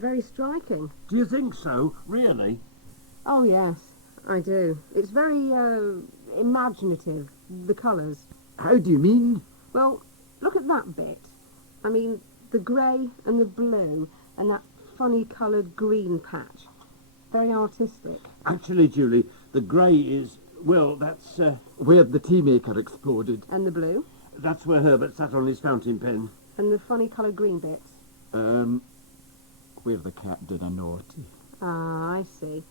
very striking. Do you think so? Really? Oh, yes, I do. It's very, imaginative, the colours. How do you mean? Well, look at that bit. I mean, the grey and the blue and that funny coloured green patch. Very artistic. Actually, Julie, the grey is... Well, that's... Where the tea maker exploded. And the blue? That's where Herbert sat on his fountain pen. And the funny coloured green bits? Where the cat did a naughty. Ah, I see.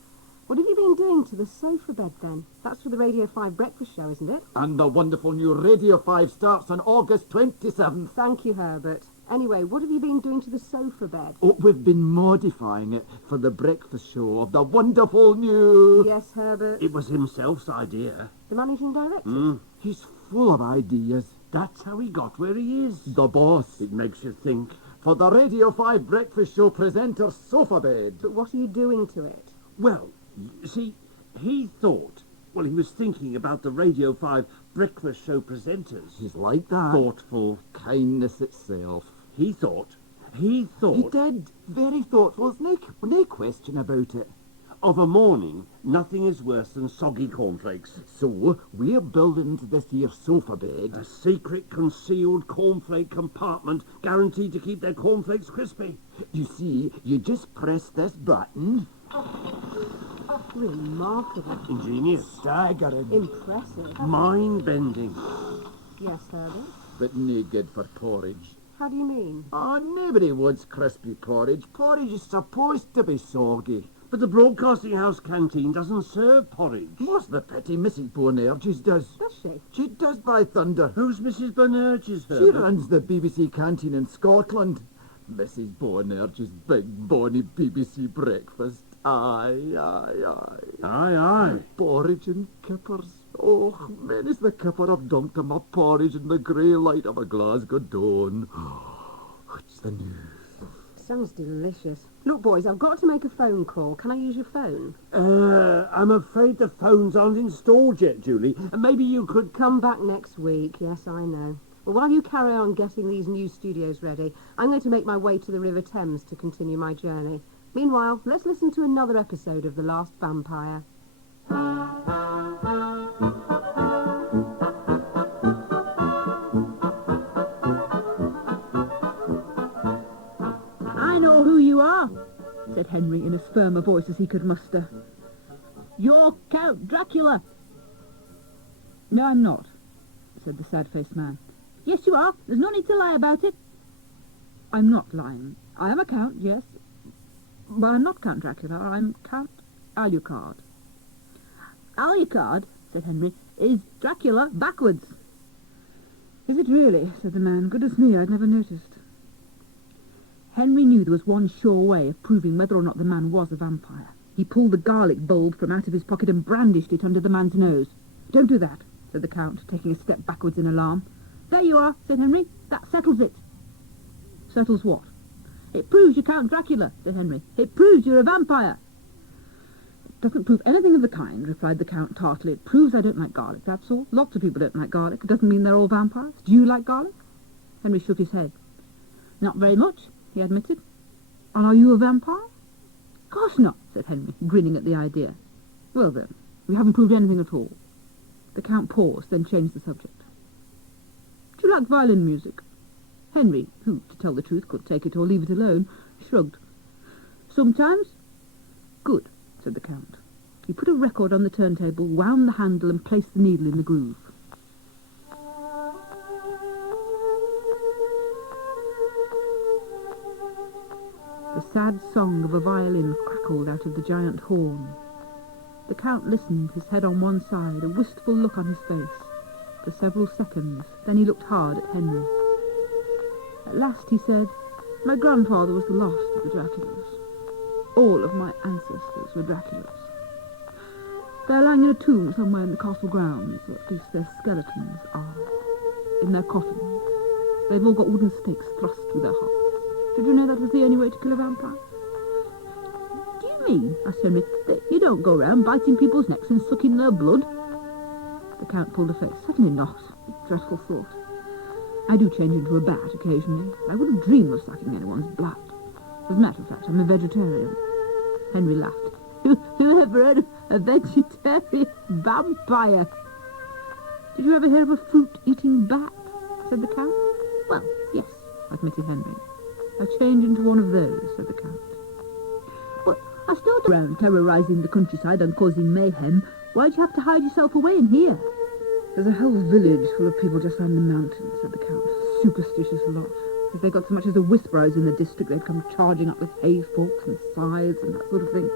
What have you been doing to the sofa bed, then? That's for the Radio 5 breakfast show, isn't it? And the wonderful new Radio 5 starts on August 27th. Thank you, Herbert. Anyway, what have you been doing to the sofa bed? Oh, we've been modifying it for the breakfast show of the wonderful new... Yes, Herbert. It was himself's idea. The managing director? He's full of ideas. That's how he got where he is. The boss. It makes you think. For the Radio 5 breakfast show presenter sofa bed. But what are you doing to it? Well, you see, he thought... Well, he was thinking about the Radio 5 breakfast show presenters. He's like that. Thoughtful. Kindness itself. He thought... He did. Very thoughtful. There's no question about it. Of a morning, nothing is worse than soggy cornflakes. So, we're building into this here sofa bed a secret, concealed cornflake compartment guaranteed to keep their cornflakes crispy. You see, you just press this button. Remarkable. Ingenious. Staggering. Impressive. Mind-bending. Yes, Herbert. But no good for porridge. How do you mean? Oh, nobody wants crispy porridge. Porridge is supposed to be soggy. But the Broadcasting House canteen doesn't serve porridge. What's the pity Mrs. Bonerges does? Does she? She does, by thunder. Who's Mrs. Bonerges, Herbert? She runs the BBC canteen in Scotland. Mrs. Bonerges' big, bonny BBC breakfast. Aye, aye, aye. Aye, aye. Porridge and kippers. Oh, many's the kipper I've dunked in my porridge in the grey light of a Glasgow dawn. What's the news? Sounds delicious. Look, boys, I've got to make a phone call. Can I use your phone? I'm afraid the phones aren't installed yet, Julie. Maybe you could... Come back next week. Yes, I know. Well, while you carry on getting these new studios ready, I'm going to make my way to the River Thames to continue my journey. Meanwhile, let's listen to another episode of The Last Vampire. I know who you are, said Henry in as firm a voice as he could muster. You're Count Dracula. No, I'm not, said the sad-faced man. Yes, you are. There's no need to lie about it. I'm not lying. I am a count, yes. But I'm not Count Dracula. I'm Count Alucard. Alucard, said Henry, is Dracula backwards. Is it really? Said the man. Goodness me, I'd never noticed. Henry knew there was one sure way of proving whether or not the man was a vampire. He pulled the garlic bulb from out of his pocket and brandished it under the man's nose. Don't do that, said the Count, taking a step backwards in alarm. There you are, said Henry. That settles it. Settles what? It proves you're Count Dracula, said Henry. It proves you're a vampire. It doesn't prove anything of the kind, replied the Count tartly. It proves I don't like garlic, that's all. Lots of people don't like garlic. It doesn't mean they're all vampires. Do you like garlic? Henry shook his head. Not very much, he admitted. And are you a vampire? Of course not, said Henry, grinning at the idea. Well then, we haven't proved anything at all. The Count paused, then changed the subject. Do you like violin music? Henry, who, to tell the truth, could take it or leave it alone, shrugged. Sometimes. Good, said the Count. He put a record on the turntable, wound the handle and placed the needle in the groove. The sad song of a violin crackled out of the giant horn. The Count listened, his head on one side, a wistful look on his face. For several seconds, then he looked hard at Henry. At last he said, My grandfather was the last of the Draculas. All of my ancestors were Draculas. They're lying in a tomb somewhere in the castle grounds, or at least their skeletons are. In their coffins. They've all got wooden stakes thrust through their hearts. Did you know that was the only way to kill a vampire? Do you mean, asked Henry, that you don't go round biting people's necks and sucking their blood? The Count pulled a face. Certainly not. Dreadful thought. I do change into a bat occasionally. I wouldn't dream of sucking anyone's blood. As a matter of fact, I'm a vegetarian. Henry laughed. Who ever heard of a vegetarian vampire? Did you ever hear of a fruit-eating bat? Said the Count. Well, yes, admitted Henry. I change into one of those, said the Count. But I still don't around terrorising the countryside and causing mayhem. Why'd you have to hide yourself away in here? There's a whole village full of people just round the mountains, said the Count. Superstitious lot. If they got so much as a Whiskers in the district, they'd come charging up with hay forks and scythes and that sort of thing.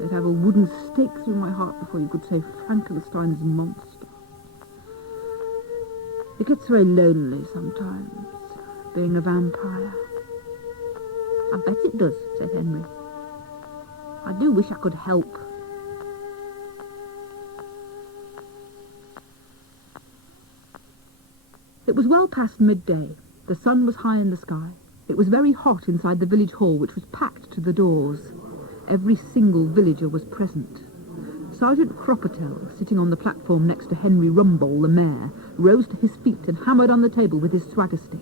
They'd have a wooden stake through my heart before you could say Frankenstein's monster. It gets very lonely sometimes, being a vampire. I bet it does, said Henry. I do wish I could help. It was well past midday. The sun was high in the sky. It was very hot inside the village hall, which was packed to the doors. Every single villager was present. Sergeant Croppertail, sitting on the platform next to Henry Rumbold, the mayor, rose to his feet and hammered on the table with his swagger stick.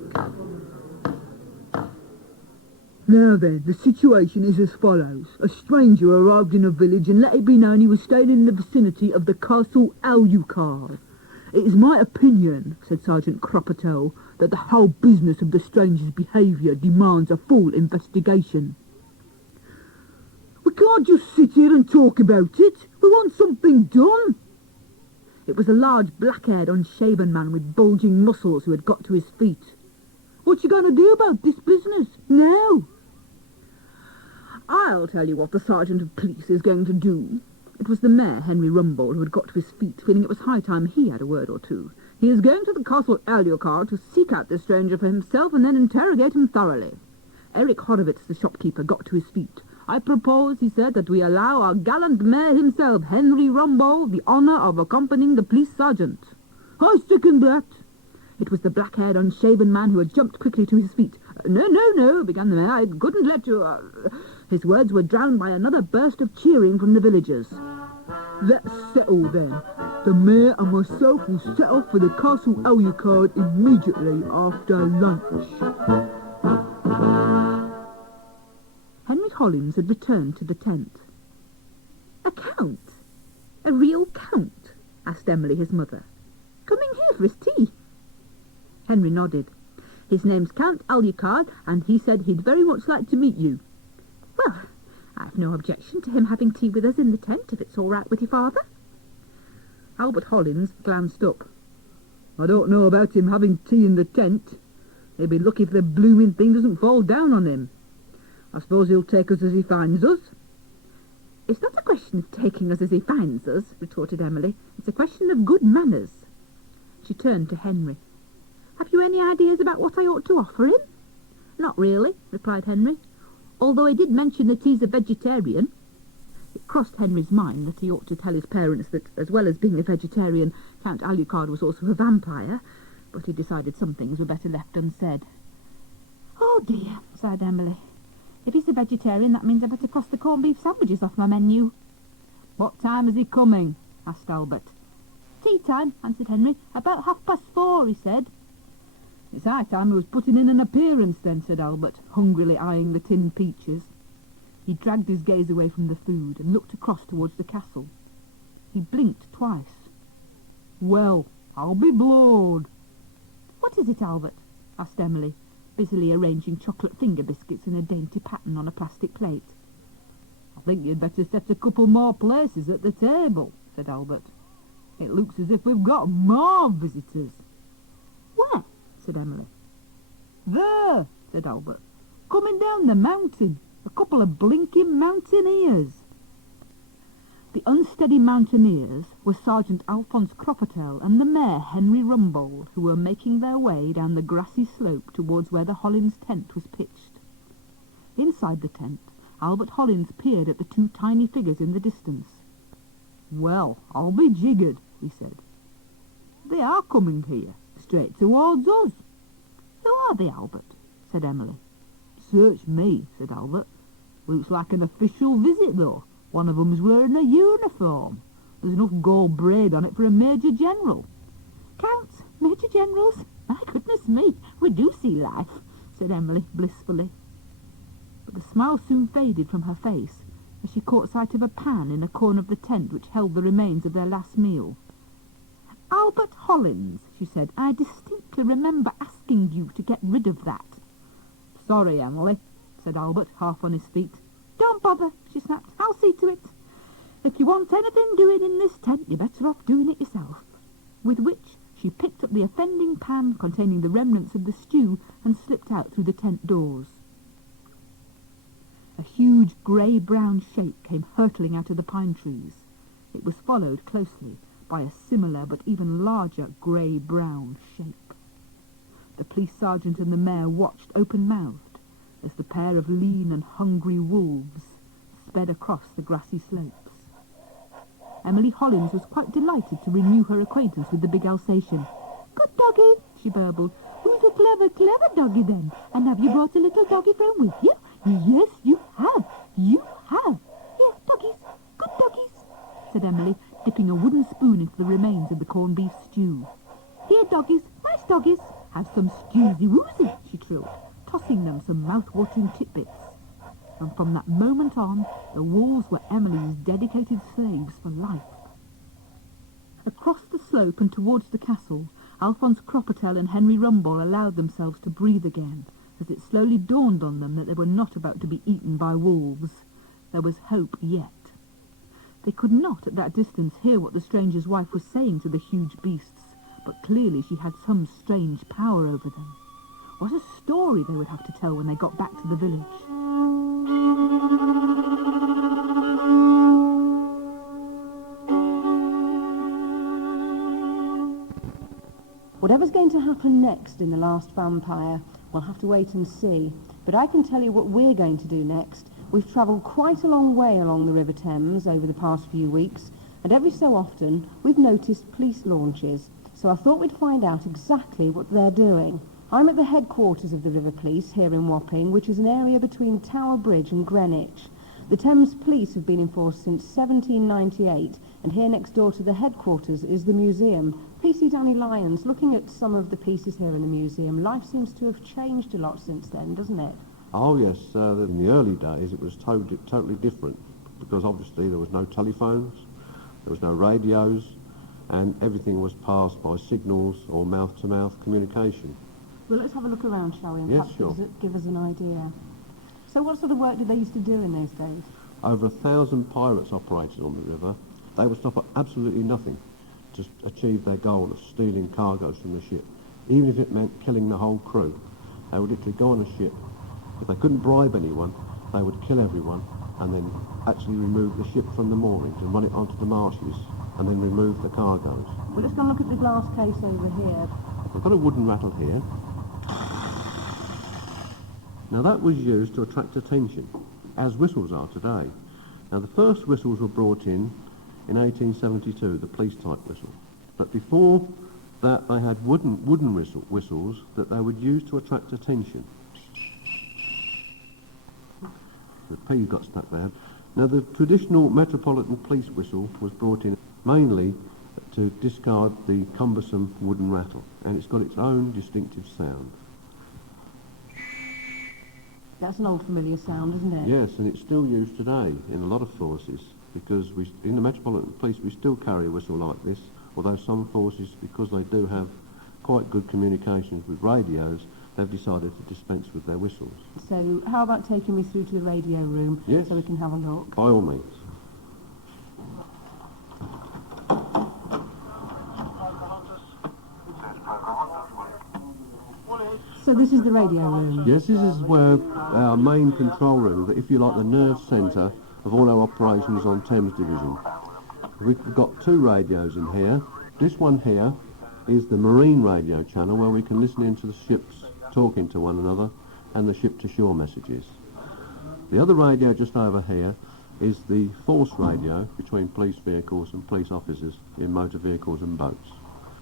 Now then, the situation is as follows. A stranger arrived in a village and let it be known he was staying in the vicinity of the Castle Alucard. It is my opinion, said Sergeant Croppertail, that the whole business of the stranger's behaviour demands a full investigation. We can't just sit here and talk about it. We want something done. It was a large, black-haired, unshaven man with bulging muscles who had got to his feet. What you going to do about this business now? I'll tell you what the sergeant of police is going to do. It was the mayor, Henry Rumbold, who had got to his feet, feeling it was high time he had a word or two. He is going to the Castle Alucard to seek out this stranger for himself and then interrogate him thoroughly. Eric Horowitz, the shopkeeper, got to his feet. I propose, he said, that we allow our gallant mayor himself, Henry Rumbold, the honour of accompanying the police sergeant. I second that. It was the black-haired, unshaven man who had jumped quickly to his feet. No, began the mayor. I couldn't let you... His words were drowned by another burst of cheering from the villagers. That's settled then. The mayor and myself will set off for the Castle Alucard immediately after lunch. Henry Hollins had returned to the tent. A count? A real count? Asked Emily, his mother. Coming here for his tea? Henry nodded. His name's Count Alucard, and he said he'd very much like to meet you. Well, I've no objection to him having tea with us in the tent, if it's all right with your father. Albert Hollins glanced up. I don't know about him having tea in the tent. He'll be lucky if the blooming thing doesn't fall down on him. I suppose he'll take us as he finds us. It's not a question of taking us as he finds us, retorted Emily. It's a question of good manners. She turned to Henry. Have you any ideas about what I ought to offer him? Not really, replied Henry, although he did mention that he's a vegetarian. It crossed Henry's mind that he ought to tell his parents that, as well as being a vegetarian, Count Alucard was also a vampire, but he decided some things were better left unsaid. Oh dear, sighed Emily. If he's a vegetarian, that means I better cross the corned beef sandwiches off my menu. What time is he coming? Asked Albert. Tea time, answered Henry. About 4:30, he said. It's high time he was putting in an appearance then, said Albert, hungrily eyeing the tinned peaches. He dragged his gaze away from the food and looked across towards the castle. He blinked twice. Well, I'll be blowed. What is it, Albert? Asked Emily, busily arranging chocolate finger biscuits in a dainty pattern on a plastic plate. I think you'd better set a couple more places at the table, said Albert. It looks as if we've got more visitors. Where? Said Emily. There, said Albert. Coming down the mountain. A couple of blinking mountaineers. The unsteady mountaineers were Sergeant Alphonse Croppertail and the Mayor Henry Rumbold, who were making their way down the grassy slope towards where the Hollins tent was pitched. Inside the tent, Albert Hollins peered at the two tiny figures in the distance. Well, I'll be jiggered, he said. They are coming here, straight towards us. Who are they, Albert? Said Emily. Search me, said Albert. Looks like an official visit, though. One of them's wearing a uniform. There's enough gold braid on it for a Major General. Counts, Major Generals? My goodness me, we do see life, said Emily blissfully. but the smile soon faded from her face as she caught sight of a pan in a corner of the tent which held the remains of their last meal. "Albert Hollins," she said, "I distinctly remember asking you to get rid of that." "Sorry, Emily," said Albert, half on his feet. "Don't bother," she snapped. "I'll see to it. If you want anything doing in this tent, you're better off doing it yourself." With which she picked up the offending pan containing the remnants of the stew and slipped out through the tent doors. A huge grey-brown shape came hurtling out of the pine trees. It was followed closely by a similar but even larger grey-brown shape. The police sergeant and the mayor watched open-mouthed as the pair of lean and hungry wolves sped across the grassy slopes. Emily Hollins was quite delighted to renew her acquaintance with the big Alsatian. "Good doggy," she burbled. "Who's a clever, clever doggy then? And have you brought a little doggy friend with you?" "Yes, you have. You have." "Yes, doggies. Good doggies," said Emily, dipping a wooden spoon into the remains of the corned beef stew. "Here, doggies. Nice doggies. Have some stew-woozy," she trilled, tossing them some mouth-watering tidbits. And from that moment on, the wolves were Emily's dedicated slaves for life. Across the slope and towards the castle, Alphonse Cropetel and Henry Rumball allowed themselves to breathe again, as it slowly dawned on them that they were not about to be eaten by wolves. There was hope yet. They could not, at that distance, hear what the stranger's wife was saying to the huge beasts, but clearly she had some strange power over them. What a story they would have to tell when they got back to the village. Whatever's going to happen next in The Last Vampire, we'll have to wait and see. But I can tell you what we're going to do next. We've travelled quite a long way along the River Thames over the past few weeks, and every so often we've noticed police launches. So I thought we'd find out exactly what they're doing. I'm at the headquarters of the River Police here in Wapping, which is an area between Tower Bridge and Greenwich. The Thames Police have been in force since 1798, and here next door to the headquarters is the museum. Please see Danny Lyons. Looking at some of the pieces here in the museum, life seems to have changed a lot since then, doesn't it? Oh yes, in the early days it was totally different, because obviously there was no telephones, there was no radios, and everything was passed by signals or mouth-to-mouth communication. Well, let's have a look around, shall we? And Yes, perhaps sure. give us an idea. So what sort of work did they used to do in those days? Over 1,000 pirates operated on the river. They would stop at absolutely nothing to achieve their goal of stealing cargoes from the ship. Even if it meant killing the whole crew, they would literally go on a ship. If they couldn't bribe anyone, they would kill everyone and then actually remove the ship from the moorings and run it onto the marshes and then remove the cargoes. Well, let's go and look at the glass case over here. I've got a wooden rattle here. Now that was used to attract attention, as whistles are today. Now the first whistles were brought in 1872, the police-type whistle. But before that they had wooden whistles that they would use to attract attention. The P got stuck there. Now the traditional Metropolitan Police whistle was brought in mainly to discard the cumbersome wooden rattle, and it's got its own distinctive sound. That's an old familiar sound, isn't it? Yes, and it's still used today in a lot of forces, because in the Metropolitan Police we still carry a whistle like this, although some forces, because they do have quite good communications with radios, they've decided to dispense with their whistles. So how about taking me through to the radio room Yes. so we can have a look? By all means. So this is the radio room. Yes, this is where our main control room, if you like, the nerve centre of all our operations on Thames Division. We've got two radios in here. This one here is the marine radio channel, where we can listen into the ships talking to one another and the ship-to-shore messages. The other radio just over here is the force radio between police vehicles and police officers in motor vehicles and boats.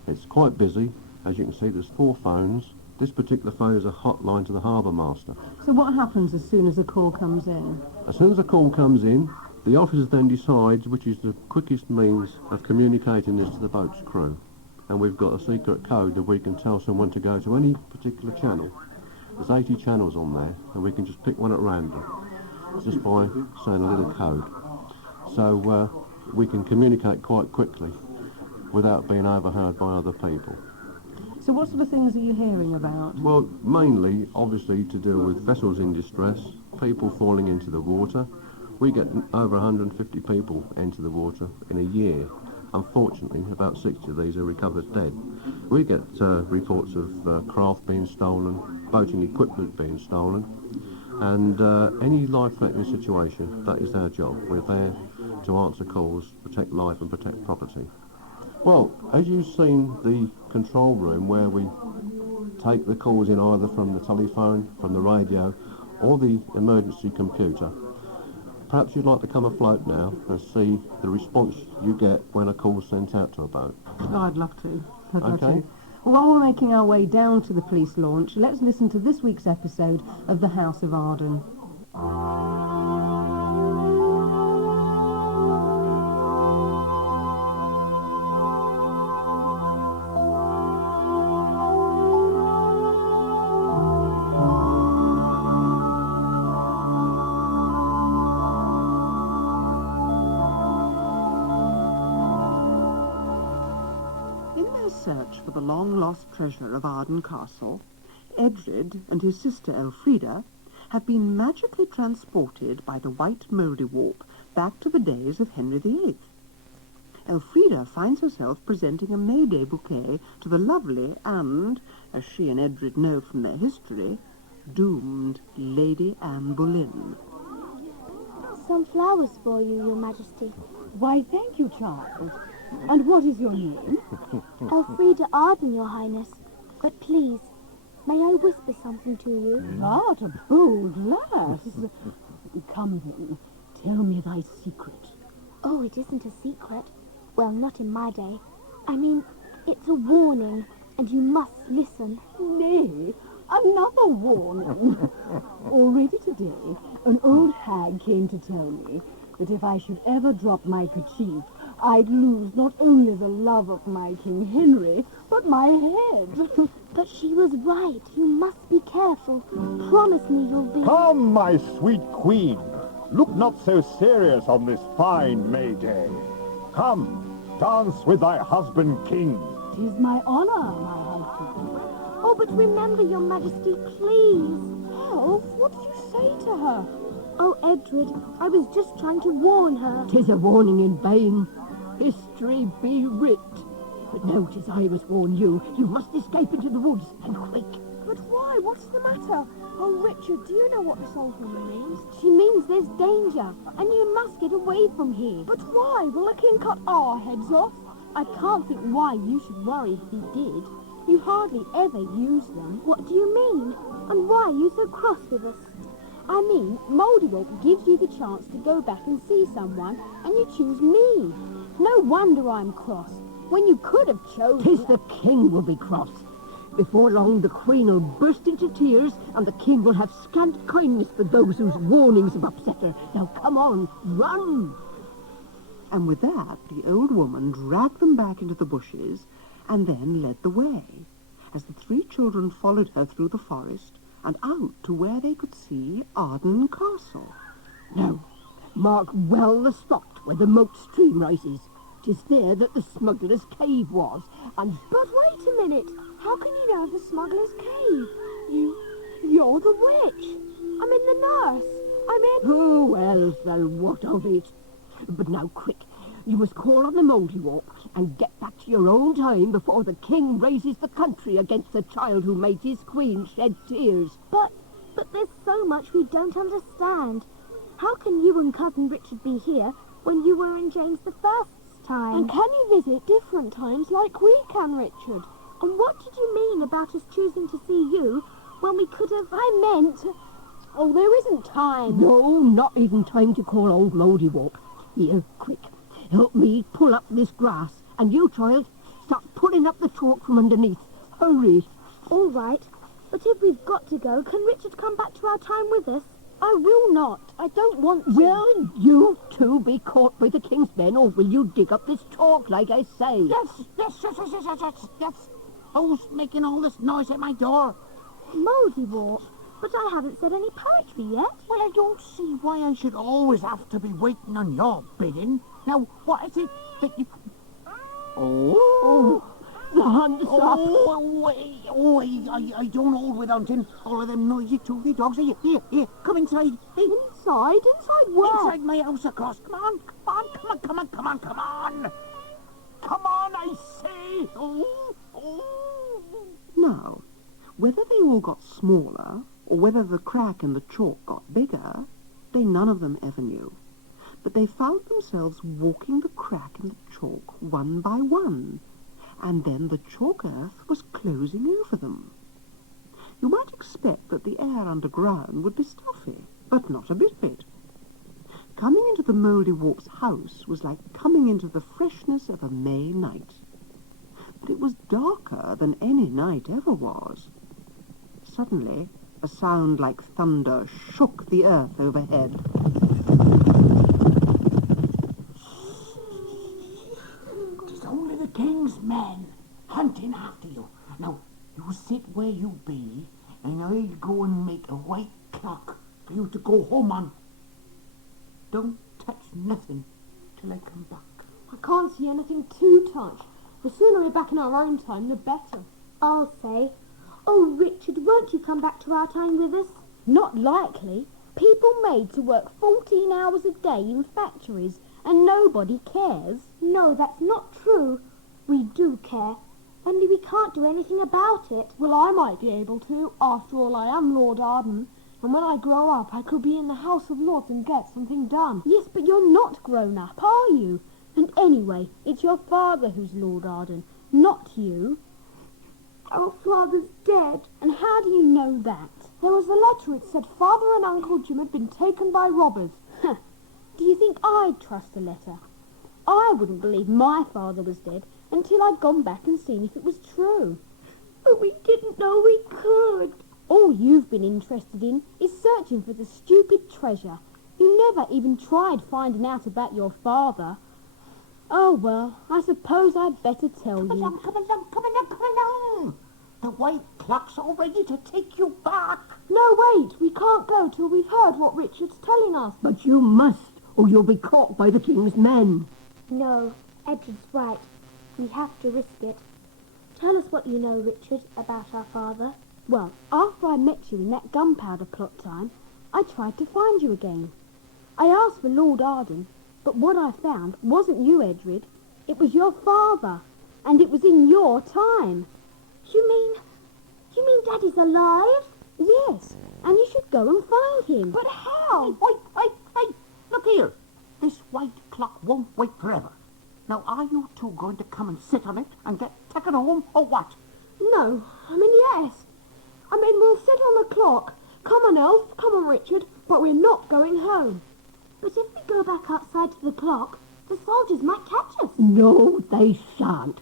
It's quite busy. As you can see, there's 4 phones. This particular phone is a hotline to the harbour master. So what happens as soon as a call comes in? As soon as a call comes in, the officer then decides which is the quickest means of communicating this to the boat's crew. And we've got a secret code that we can tell someone to go to any particular channel. There's 80 channels on there, and we can just pick one at random, just by saying a little code. So we can communicate quite quickly without being overheard by other people. So what sort of things are you hearing about? Well, mainly, obviously, to do with vessels in distress, people falling into the water. We get over 150 people into the water in a year. Unfortunately, about 60 of these are recovered dead. We get reports of craft being stolen, boating equipment being stolen, and any life-threatening situation, that is our job. We're there to answer calls, protect life and protect property. Well, as you've seen the control room where we take the calls in either from the telephone, from the radio, or the emergency computer, perhaps you'd like to come afloat now and see the response you get when a call's sent out to a boat. Oh, I'd love to. I'd love Okay. to. Well, while we're making our way down to the police launch, let's listen to this week's episode of The House of Arden. Search for the long-lost treasure of Arden Castle, Edred and his sister Elfrida have been magically transported by the white Mouldiwarp back to the days of Henry VIII. Elfrida finds herself presenting a May Day bouquet to the lovely and, as she and Edred know from their history, doomed Lady Anne Boleyn. Some flowers for you, Your Majesty. Why, thank you, child. And what is your name? Elfrida Arden, Your Highness. But please, may I whisper something to you? What a bold lass. Come then, tell me thy secret. Oh, it isn't a secret. Well, not in my day. I mean, it's a warning, and you must listen. Nay, another warning. Already today, an old hag came to tell me that if I should ever drop my kerchief, I'd lose not only the love of my King Henry, but my head. But she was right. You must be careful. Promise me you'll be... Come, my sweet queen. Look not so serious on this fine May Day. Come, dance with thy husband king. 'Tis my honor, my husband. Oh, but remember, Your Majesty, please. Elf, what did you say to her? Oh, Edred, I was just trying to warn her. 'Tis a warning in vain. History be writ. But now 'tis I must warn you. You must escape into the woods, and quick. But why? What's the matter? Oh, Richard, do you know what this old woman means? She means there's danger, and you must get away from here. But why? Will the king cut our heads off? I can't think why you should worry if he did. You hardly ever use them. What do you mean? And why are you so cross with us? I mean, Mouldiwarp gives you the chance to go back and see someone, and you choose me. No wonder I'm cross, when you could have chosen... 'Tis the king will be cross. Before long the queen will burst into tears, and the king will have scant kindness for those whose warnings have upset her. Now come on, run! And with that, the old woman dragged them back into the bushes and then led the way, as the three children followed her through the forest and out to where they could see Arden Castle. Now, mark well the spot where the moat stream rises. 'Tis there that the smuggler's cave was, and... But wait a minute. How can you know of the smuggler's cave? You're the witch. I'm in the nurse. I'm in... Oh, well, what of it? But now, quick. You must call on the Mouldiwarp and get back to your own time before the king raises the country against the child who made his queen shed tears. But there's so much we don't understand. How can you and Cousin Richard be here when you were in James I's time? And can you visit different times like we can, Richard? And what did you mean about us choosing to see you when we could have... I meant... Oh, there isn't time. No, not even time to call old Mouldiwarp. Here, quick. Help me pull up this grass. And you, child, start pulling up the chalk from underneath. Hurry. All right. But if we've got to go, can Richard come back to our time with us? I will not. I don't want to. Will you two be caught by the king's men, or will you dig up this chalk like I say? Yes. Who's making all this noise at my door? Mouldiwarp? But I haven't said any poetry yet. Well, I don't see why I should always have to be waiting on your bidding. Now, what is it that you... Oh, The hunt's up. I don't hold with hunting. All of them noisy, toothy dogs. Here, come inside. Hey, Inside? Inside where? inside my house across. Come on. Come on, I say. Now, whether they all got smaller, or whether the crack in the chalk got bigger, they none of them ever knew. But they found themselves walking the crack in the chalk one by one, and then the chalk earth was closing over them. You might expect that the air underground would be stuffy, but not a bit of it. Coming into the Mouldiwarp's house was like coming into the freshness of a May night. But it was darker than any night ever was. Suddenly, a sound like thunder shook the earth overhead. It's only the king's men hunting after you. Now, you sit where you be, and I'll go and make a white clock for you to go home on. Don't touch nothing till I come back. I can't see anything to touch. The sooner we're back in our own time, the better. I'll say. Oh, Richard, won't you come back to our time with us? Not likely. People made to work 14 hours a day in factories, and nobody cares. No, that's not true. We do care. Only we can't do anything about it. Well, I might be able to. After all, I am Lord Arden. And when I grow up, I could be in the House of Lords and get something done. Yes, but you're not grown up, are you? And anyway, it's your father who's Lord Arden, not you. Our father's dead. And how do you know that? There was a letter. It said Father and Uncle Jim had been taken by robbers. Do you think I'd trust a letter? I wouldn't believe my father was dead until I'd gone back and seen if it was true. But we didn't know we could. All you've been interested in is searching for the stupid treasure. You never even tried finding out about your father. Oh, well, I suppose I'd better tell you. Come along. The white clock's all ready to take you back. No, wait, we can't go till we've heard what Richard's telling us. But you must, or you'll be caught by the king's men. No, Edward's right. We have to risk it. Tell us what you know, Richard, about our father. Well, after I met you in that gunpowder plot time, I tried to find you again. I asked for Lord Arden, but what I found wasn't you, Edred. It was your father, and it was in your time. You mean Daddy's alive? Yes, and you should go and find him. But how? Wait, look here. This white clock won't wait forever. Now, are you two going to come and sit on it and get taken home, or what? No, yes. We'll sit on the clock. Come on, Elf, come on, Richard, but we're not going home. But if we go back outside to the clock, the soldiers might catch us. No, they shan't.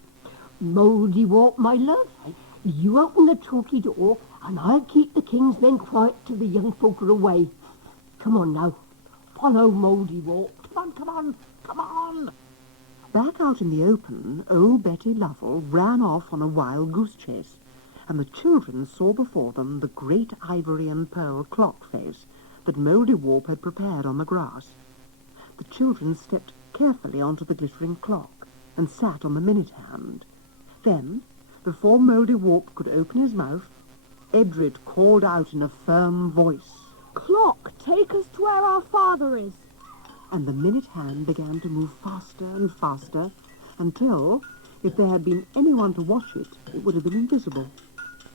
Mouldiwarp, my love, you open the chalky door, and I'll keep the king's men quiet till the young folk are away. Come on now, follow Mouldiwarp. Come on. Back out in the open, old Betty Lovell ran off on a wild goose chase, and the children saw before them the great ivory and pearl clock face that Mouldiwarp had prepared on the grass. The children stepped carefully onto the glittering clock and sat on the minute hand. Then, before Mouldiwarp could open his mouth, Edred called out in a firm voice, Clock, take us to where our father is. and the minute hand began to move faster and faster until, if there had been anyone to watch it, it would have been invisible.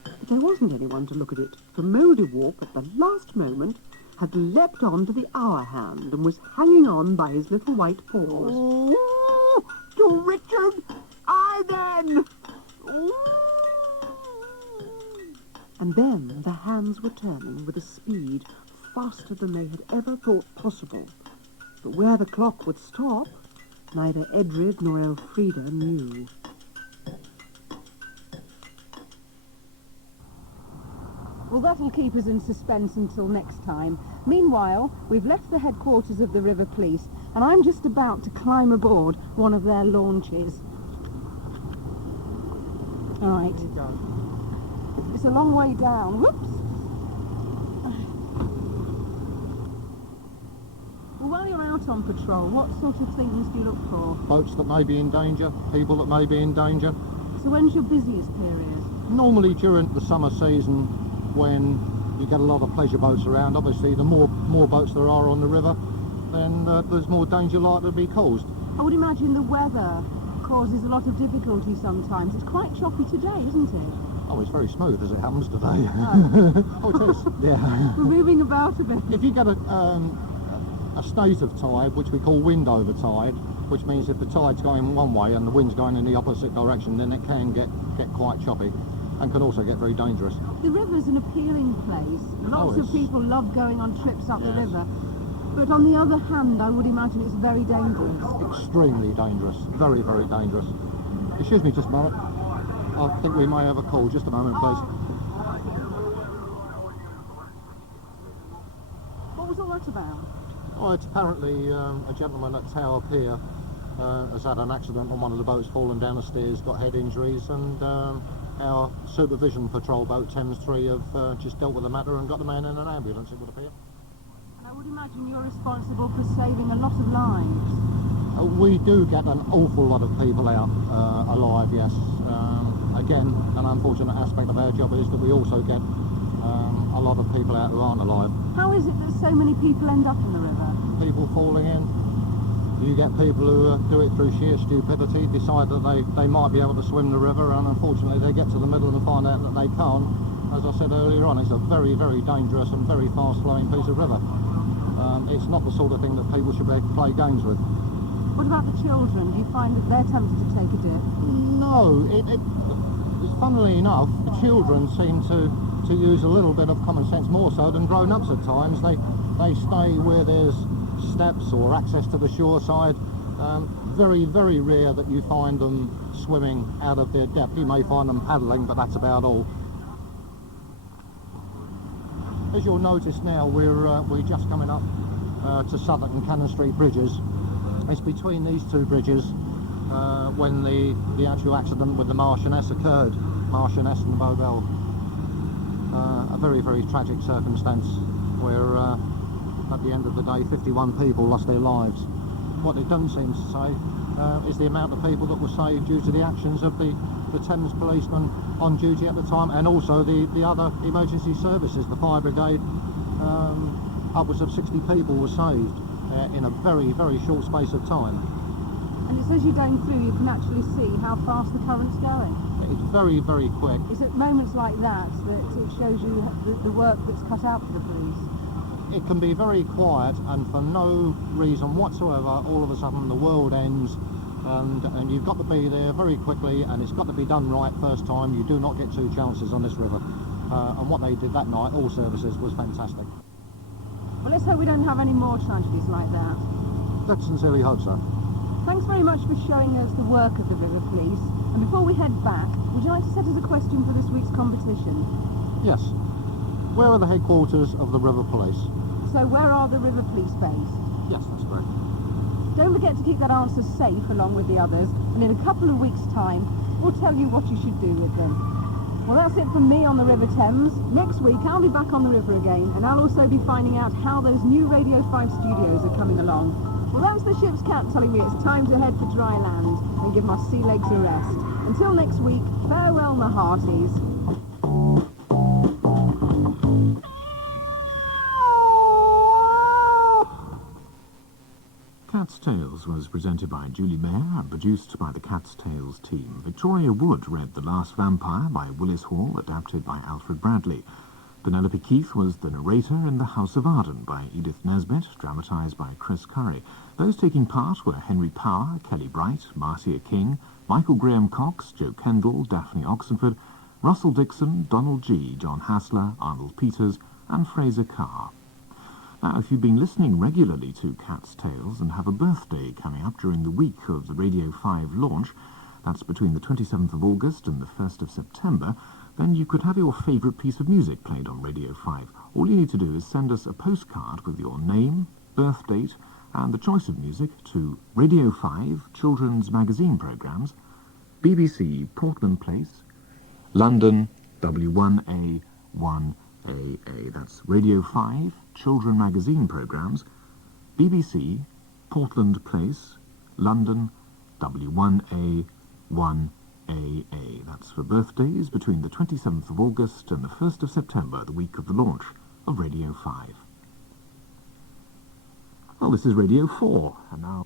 But there wasn't anyone to look at it, for Mouldiwarp at the last moment had leapt on to the hour hand and was hanging on by his little white paws. Ooh, to Richard Arden! And then the hands were turning with a speed faster than they had ever thought possible. But where the clock would stop, neither Edred nor Elfrida knew. Well, that'll keep us in suspense until next time. Meanwhile, we've left the headquarters of the River Police, and I'm just about to climb aboard one of their launches. All right. It's a long way down. Whoops! Well, while you're out on patrol, what sort of things do you look for? Boats that may be in danger, people that may be in danger. So when's your busiest period? Normally during the summer season, when you get a lot of pleasure boats around, obviously the more boats there are on the river, then there's more danger likely to be caused. I would imagine the weather causes a lot of difficulty sometimes. It's quite choppy today, isn't it? Oh, it's very smooth as it happens today. Oh. Oh, it is. Yeah. We're moving about a bit. If you get a state of tide, which we call wind over tide, which means if the tide's going one way and the wind's going in the opposite direction, then it can get quite choppy and can also get very dangerous. The river's an appealing place. Lots of people love going on trips up the river. But on the other hand, I would imagine it's very dangerous. Extremely dangerous. Very, very dangerous. Excuse me just a moment. I think we may have a call. Just a moment, please. What was all that about? Oh, it's apparently a gentleman at Tower Pier has had an accident on one of the boats, fallen down the stairs, got head injuries, and our supervision patrol boat, Thames 3, have just dealt with the matter and got the man in an ambulance, it would appear. And I would imagine you're responsible for saving a lot of lives. We do get an awful lot of people out alive, yes. Again, an unfortunate aspect of our job is that we also get a lot of people out who aren't alive. How is it that so many people end up in the river? People falling in. You get people who do it through sheer stupidity, decide that they might be able to swim the river, and unfortunately they get to the middle and find out that they can't. As I said earlier on, it's a very, very dangerous and very fast-flowing piece of river. It's not the sort of thing that people should play games with. What about the children? Do you find that they're tempted to take a dip? No, funnily enough, the children seem to use a little bit of common sense more so than grown-ups at times. They stay where there's steps or access to the shore side. Very, very rare that you find them swimming out of their depth. You may find them paddling, but that's about all. As you'll notice now, we're just coming up to Southwark and Cannon Street bridges. It's between these two bridges when the actual accident with the Marchioness occurred. Marchioness and the Bobel. A very, very tragic circumstance where at the end of the day 51 people lost their lives. What it doesn't seem to say is the amount of people that were saved due to the actions of the Thames policemen on duty at the time, and also the other emergency services, the fire brigade. Upwards of 60 people were saved in a very, very short space of time. And it says you're going through, you can actually see how fast the current's going. It's very, very quick. It's at moments like that it shows you the work that's cut out for the police. It can be very quiet, and for no reason whatsoever, all of a sudden the world ends, and you've got to be there very quickly, and it's got to be done right first time. You do not get two chances on this river. And what they did that night, all services, was fantastic. Well, let's hope we don't have any more tragedies like that. Let's sincerely hope so. Thanks very much for showing us the work of the River Police. And before we head back, would you like to set us a question for this week's competition? Yes. Where are the headquarters of the River Police? So where are the River Police based? Yes, that's correct. Don't forget to keep that answer safe along with the others, and in a couple of weeks' time, we'll tell you what you should do with them. Well, that's it from me on the River Thames. Next week, I'll be back on the river again, and I'll also be finding out how those new Radio 5 studios are coming along. Well, that's the ship's cat telling me it's time to head for dry land and give my sea legs a rest. Until next week, farewell, my hearties. Cat's Tales was presented by Julie Mayer and produced by the Cat's Tales team. Victoria Wood read The Last Vampire by Willis Hall, adapted by Alfred Bradley. Penelope Keith was the narrator in The House of Arden by Edith Nesbit, dramatised by Chris Curry. Those taking part were Henry Power, Kelly Bright, Marcia King, Michael Graham Cox, Joe Kendall, Daphne Oxenford, Russell Dixon, Donald G., John Hassler, Arnold Peters and Fraser Carr. Now, if you've been listening regularly to Cat's Tales and have a birthday coming up during the week of the Radio 5 launch, that's between the 27th of August and the 1st of September, then you could have your favourite piece of music played on Radio 5. All you need to do is send us a postcard with your name, birth date and the choice of music to Radio 5 Children's Magazine Programmes, BBC Portland Place, London W1A1AA. That's Radio 5, Children Magazine programmes, BBC, Portland Place, London, W1A1AA. That's for birthdays between the 27th of August and the 1st of September, the week of the launch of Radio 5. Well, this is Radio 4, and now...